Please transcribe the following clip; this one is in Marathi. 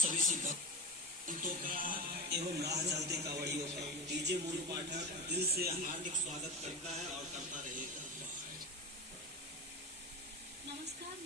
सभी भक्तों का एवं राह चलते कावड़ियों का डीजे मोनू पाठक दिल से हार्दिक स्वागत करता है और करता रहेगा। नमस्कार,